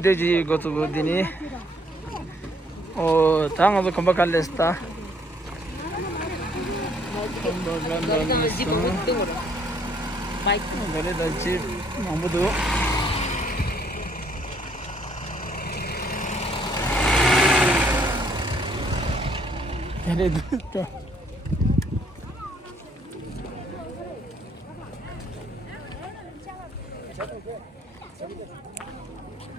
되지 것도 되니 당아도 금방 갈랬다 그래도 집 아무도 그래도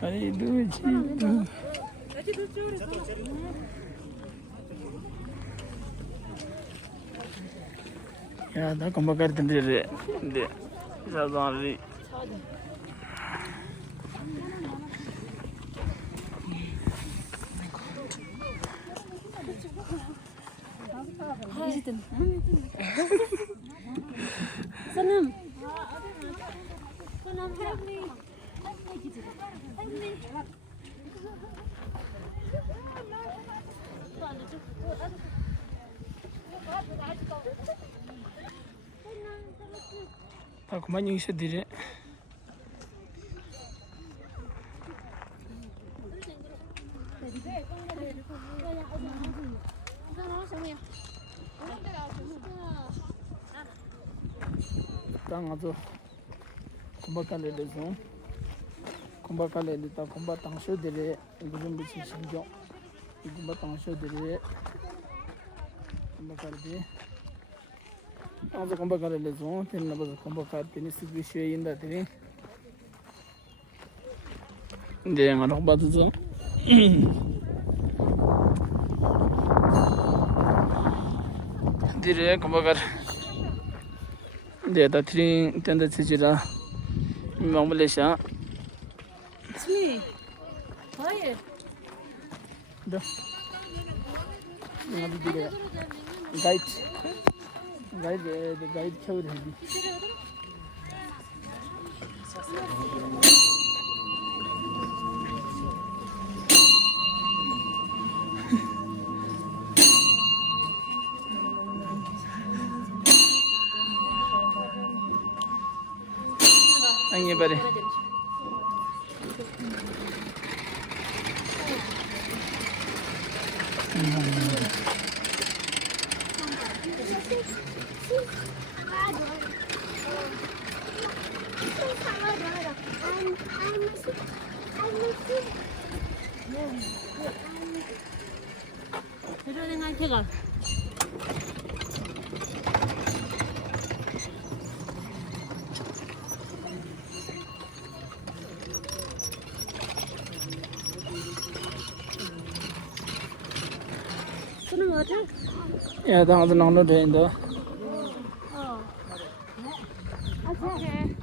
그래도 집 Ya da kumba kar tindire de sadari Sanam. Sanam help me. 다 그만 여기서 dire tang azo kumba kale de zon kumba kale de ta kumba tang sho dire gudum bi shinjo kumba tang sho dire kumba kale de azo kumba kale de zon tin na bazo kumba kale tin sigbi shwe yinda dire de ngaro bazo zon dire kumba kale de ta trin tenda chira Malaysia It's me. Hi. da ngadi dire guide the guide chau rahi angye bare Pero dengan tegal. Sana water? ya tang azo nang no de indo Oh. Okay.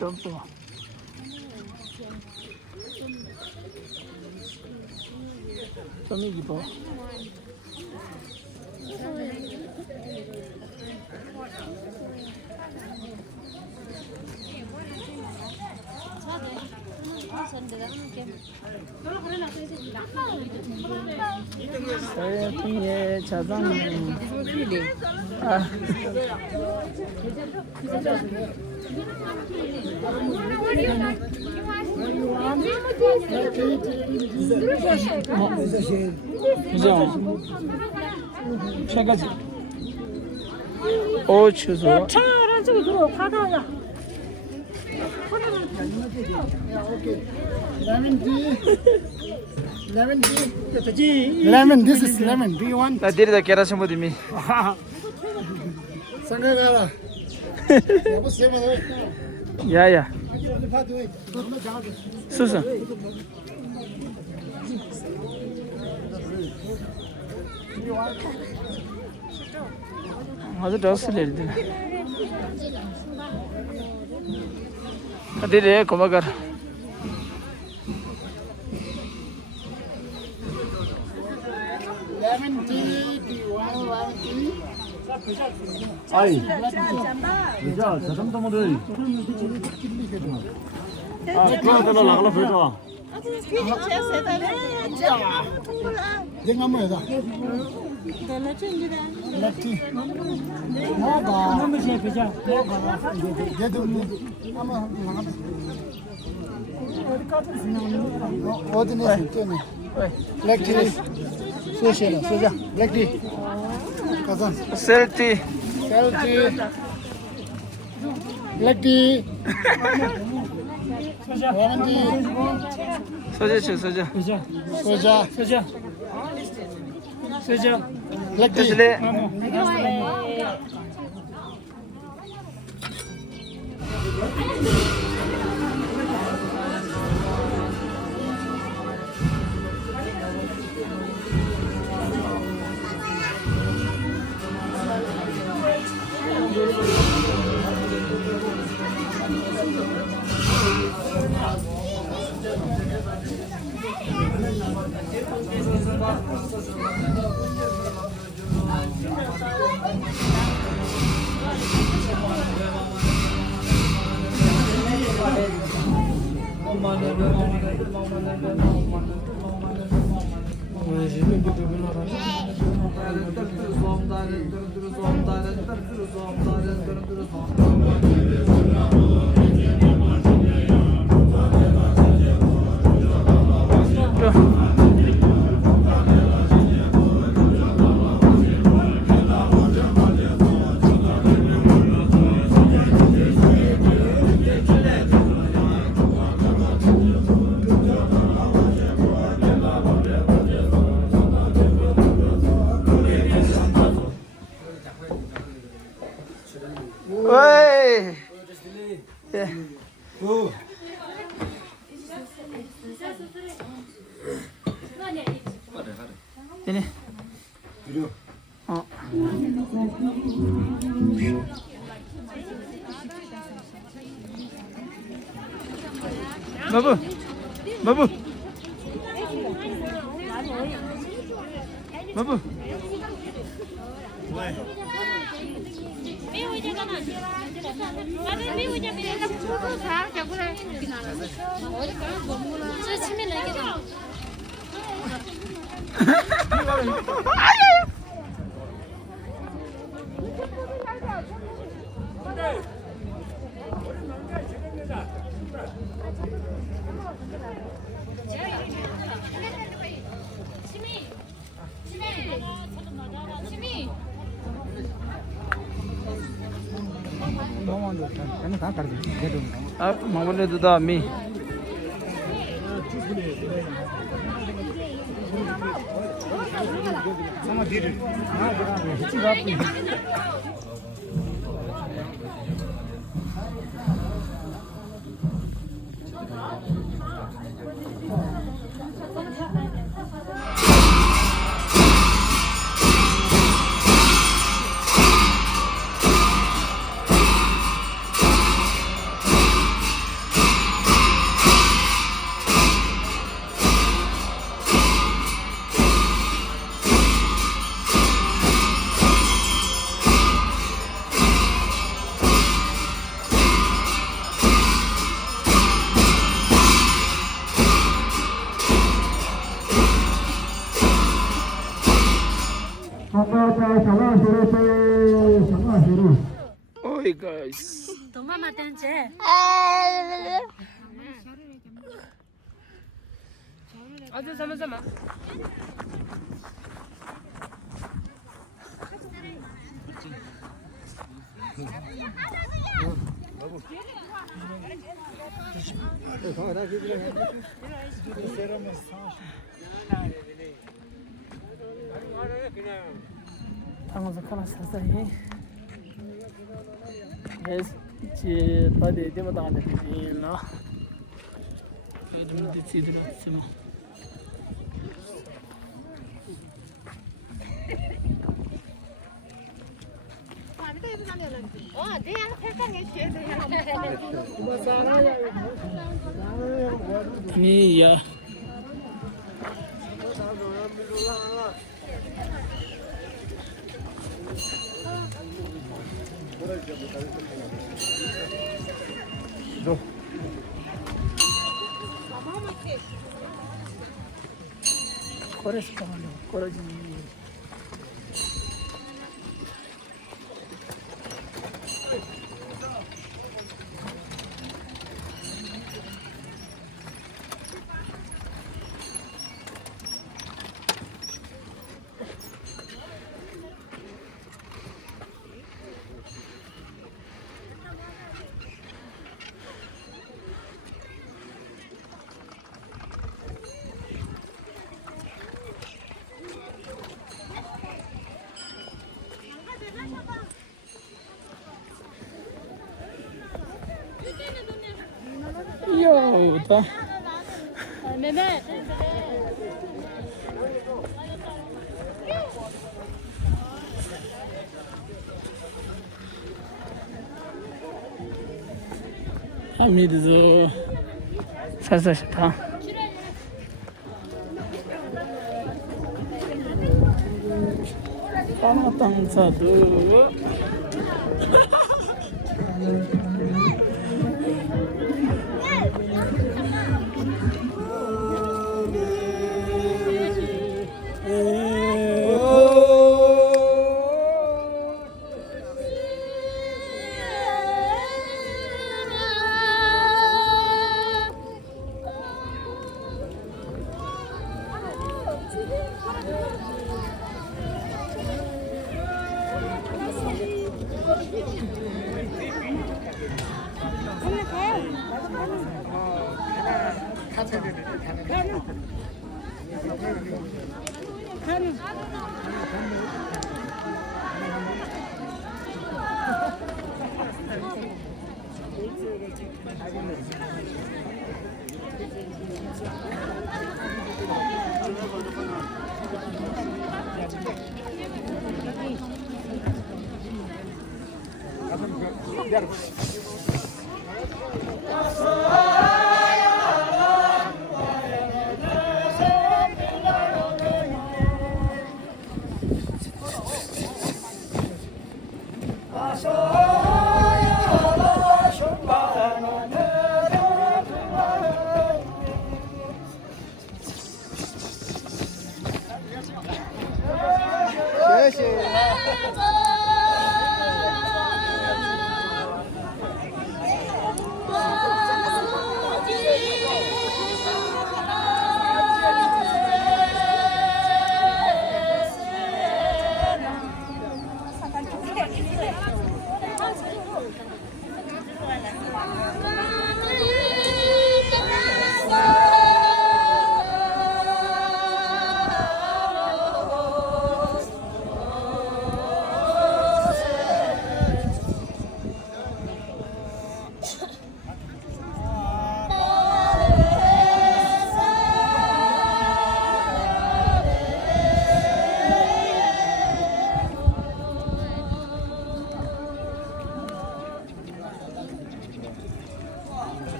tempo Tami gitu. Saya punya cabang. 세가지. 오, 주소. 차라리 저기 들어. 가다야. Lemon, this is lemon. Do you want? 나 데리다 깨라 semua Sangagala. Ya ya. Susun. Hadi nasıl elde? Hadi de komagar. Lemon tea. Do you want lemon tea? 아이, 자, 자전거를. 아, 그거 나가라, 그거. Dengan mana dah? Lagi. Moga. Dia tu. Nama nama. Oh, ini sih ni. Black tea. Sudah. Black tea. Kazan. 셀티. Selfie. Black tea. Lemon tea. 소자. Soja. Black tea. 됐을래? 어이. 예. 얘네. 어. 마부. मांगने तो था मी Oi guys. Toma matenche. 아주 sama-sama. 당어서 카라 사사히 guys 지 바데 데마다 안데 디나 이름 디치드로 쓰마 니야 Corres como no, corres. Yo, tá. Hamidu, 사사시다. 파나탕사도.